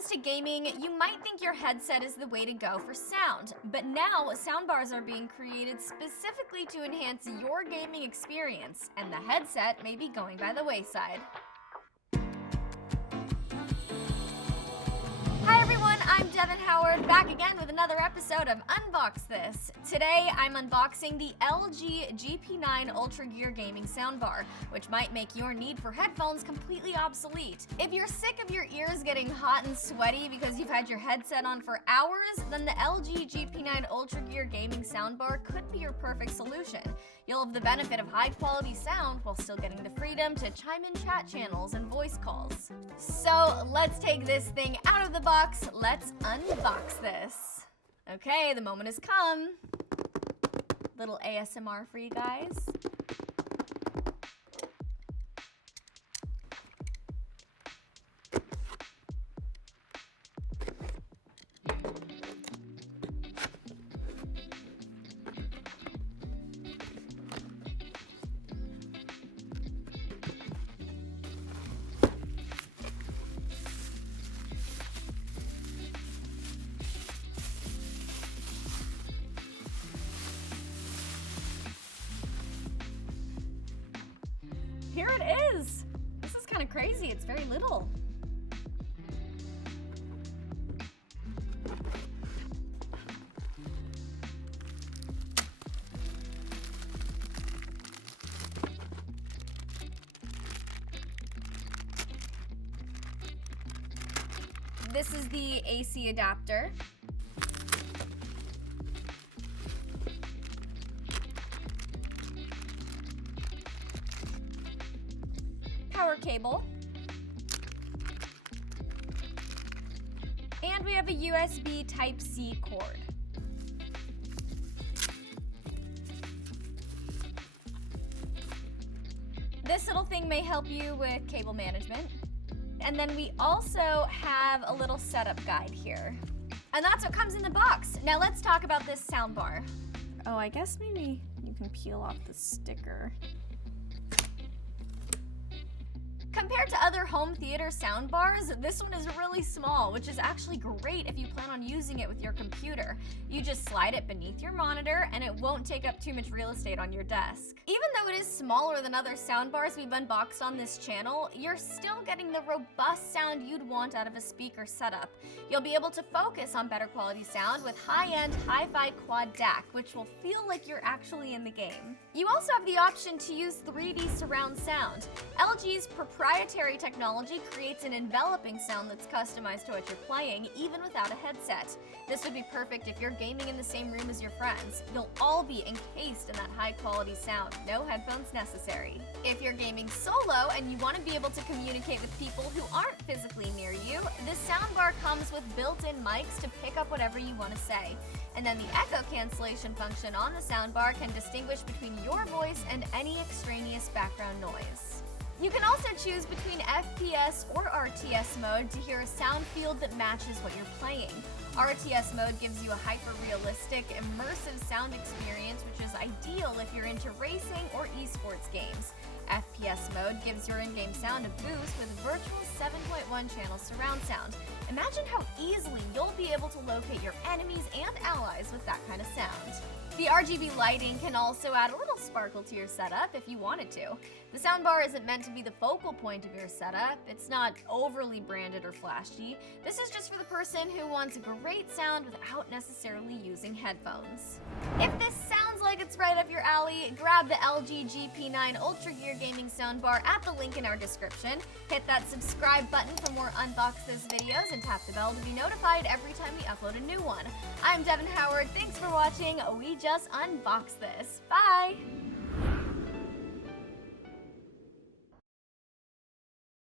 comes to gaming, you might think your headset is the way to go for sound, but now soundbars are being created specifically to enhance your gaming experience, and the headset may be going by the wayside. Hi everyone, I'm Devin Howard, back again with another episode of Unbox This. Today, I'm unboxing the LG GP9 UltraGear gaming soundbar, which might make your need for headphones completely obsolete. If you're sick of your ears getting hot and sweaty because you've had your headset on for hours, then the LG GP9 UltraGear gaming soundbar could be your perfect solution. You'll have the benefit of high-quality sound while still getting the freedom to chime in chat channels and voice calls. So let's take this thing out of the box. Let's unbox this. Okay, the moment has come. Little ASMR for you guys. Here it is! This is kind of crazy, it's very little. This is the AC adapter. Power cable, and we have a USB Type-C cord. This little thing may help you with cable management. And then we also have a little setup guide here. And that's what comes in the box. Now let's talk about this soundbar. Oh, I guess maybe you can peel off the sticker. Compared to other home theater soundbars, this one is really small, which is actually great if you plan on using it with your computer. You just slide it beneath your monitor and it won't take up too much real estate on your desk. Even though it is smaller than other soundbars we've unboxed on this channel, you're still getting the robust sound you'd want out of a speaker setup. You'll be able to focus on better quality sound with high-end, hi-fi quad DAC, which will feel like you're actually in the game. You also have the option to use 3D surround sound. LG's proprietary technology creates an enveloping sound that's customized to what you're playing, even without a headset. This would be perfect if you're gaming in the same room as your friends. You'll all be encased in that high-quality sound, no headphones necessary. If you're gaming solo and you want to be able to communicate with people who aren't physically near you, this soundbar comes with built-in mics to pick up whatever you want to say. And then the echo cancellation function on the soundbar can distinguish between your voice and any extraneous background noise. You can also choose between FPS or RTS mode to hear a sound field that matches what you're playing. RTS mode gives you a hyper-realistic, immersive sound experience, which is ideal if you're into racing or esports games. FPS mode gives your in-game sound a boost with virtual 7.1 channel surround sound. Imagine how easily you'll be able to locate your enemies and allies with that kind of sound. The RGB lighting can also add a little sparkle to your setup if you wanted to. The soundbar isn't meant to be the focal point of your setup. It's not overly branded or flashy. This is just for the person who wants great sound without necessarily using headphones. If this sounds like it's right up your alley, grab the LG GP9 UltraGear gaming soundbar at the link in our description. Hit that subscribe button for more Unbox This videos and tap the bell to be notified every time we upload a new one. I'm Devin Howard. Thanks for watching. We just unboxed this. Bye!